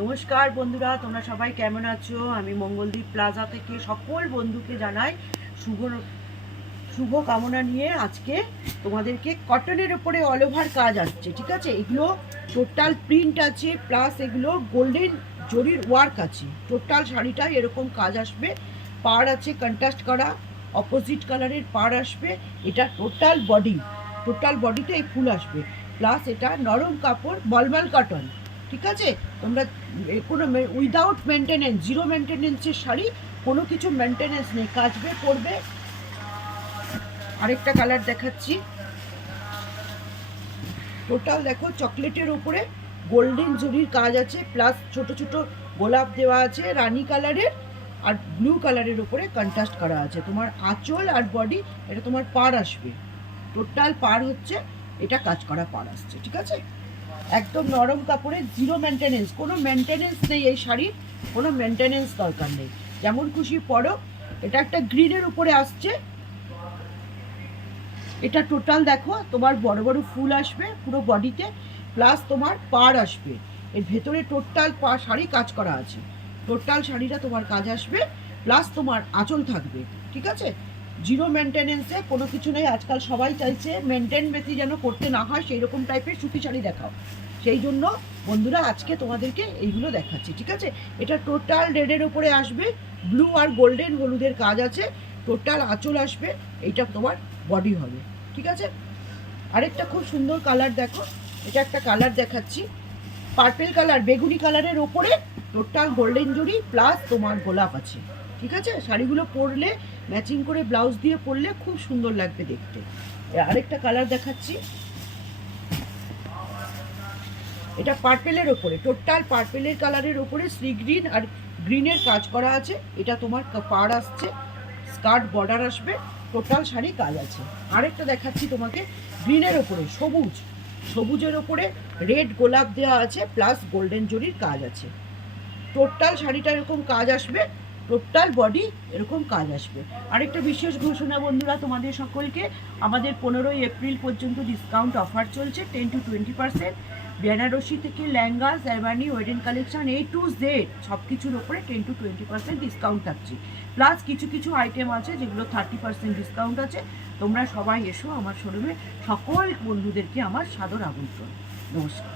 নমস্কার বন্ধুরা, তোমরা সবাই কেমন আছো? আমি মঙ্গলদ্বীপ প্লাজা থেকে সকল বন্ধুকে জানাই শুভ শুভ কামনা নিয়ে আজকে তোমাদেরকে কটনের উপরে অল ওভার কাজ আসছে। ঠিক আছে, এগুলো টোটাল প্রিন্ট আছে, প্লাস এগুলো গোল্ডেন জরির ওয়ার্ক আছে। টোটাল শাড়িটা এরকম কাজ আসবে, পাড় আছে কন্ট্রাস্ট করা, অপোজিট কালারের পাড় আসবে। এটা টোটাল বডিতে এই ফুল আসবে, প্লাস এটা নরম কাপড় মলমল কটন। ঠিক আছে, তোমরা কোনো উইদাউট মেনটেনেন্স, জিরো মেনটেনেন্সের শাড়ি, কোনো কিছু মেনটেনেন্স নেই, কাচবে পরবে। আরেকটা কালার দেখাচ্ছি। টোটাল দেখো চকলেটের উপরে গোল্ডেন জরির কাজ আছে, প্লাস ছোট ছোট গোলাপ দেওয়া আছে রানী কালারের, আর ব্লু কালারের উপরে কন্ট্রাস্ট করা আছে। তোমার আঁচল আর বডি, এটা তোমার পাড় আসবে। টোটাল পাড় হচ্ছে এটা কাজ করা পাড় আসছে। ঠিক আছে, একদম নরম কাপড়ে, জিরো মেনটেনেন্স, কোনো মেনটেনেন্স নেই এই শাড়ির, কোনো মেনটেনেন্স দরকার নেই, যেমন খুশি পরো। এটা একটা গ্রিনের উপরে আসছে। এটা টোটাল দেখো তোমার বড় বড় ফুল আসবে পুরো বডিতে, প্লাস তোমার পাড় আসবে। এর ভেতরে টোটাল শাড়ি কাজ করা আছে। টোটাল শাড়িটা তোমার কাজ আসবে, প্লাস তোমার আঁচল থাকবে। ঠিক আছে, জিরো মেনটেনেন্সে, কোনো কিছু নেই। আজকাল সবাই চাইছে মেনটেন বেশি যেন করতে না হয়, সেই রকম টাইপের সুতি শাড়ি দেখাও। সেই জন্য বন্ধুরা আজকে তোমাদেরকে এইগুলো দেখাচ্ছি। ঠিক আছে, এটা টোটাল রেডের উপরে আসবে, ব্লু আর গোল্ডেন হলুদের কাজ আছে। টোটাল আঁচল আসবে, এইটা তোমার বডি হবে। ঠিক আছে, আরেকটা খুব সুন্দর কালার দেখো, এটা একটা কালার দেখাচ্ছি, পার্পেল কালার, বেগুনি কালারের ওপরে টোটাল গোল্ডেন জরি প্লাস তোমার গোলাপ আছে। ঠিক আছে, শাড়িগুলো পরলে ম্যাচিং করে ব্লাউজ দিয়ে পরলে খুব সুন্দর লাগবে দেখতে। আরেকটা কালার দেখাচ্ছি, এটা পার্পেলের ওপরে, টোটাল পার্পেলের কালারের ওপরে সি গ্রিন আর গ্রিনের কাজ করা আছে। এটা তোমার পাড় আসছে, স্কার্ট বর্ডার আসবে, টোটাল শাড়ি কাজ আছে। আরেকটা দেখাচ্ছি তোমাকে, গ্রিনের ওপরে সবুজের ওপরে রেড গোলাপ দেওয়া আছে, প্লাস গোল্ডেন জরির কাজ আছে। টোটাল শাড়িটা এরকম কাজ আসবে, টোটাল বডি এরকম কাজ আসবে। আরেকটা বিশেষ ঘোষণা বন্ধুরা তোমাদের সকলকে, আমাদের 15ই এপ্রিল পর্যন্ত ডিসকাউন্ট অফার চলছে 10-20%। বেনারসি থেকে lehenga, sherwani, wedding collection, A to Z সব কিছুর ওপরে 10-20% ডিসকাউন্ট থাকছে। প্লাস কিছু কিছু আইটেম আছে যেগুলো 30% ডিসকাউন্ট আছে। তোমরা সবাই এসো আমার শোরুমে। সকল বন্ধুদেরকে আমার সাদর আমন্ত্রণ। নমস্কার।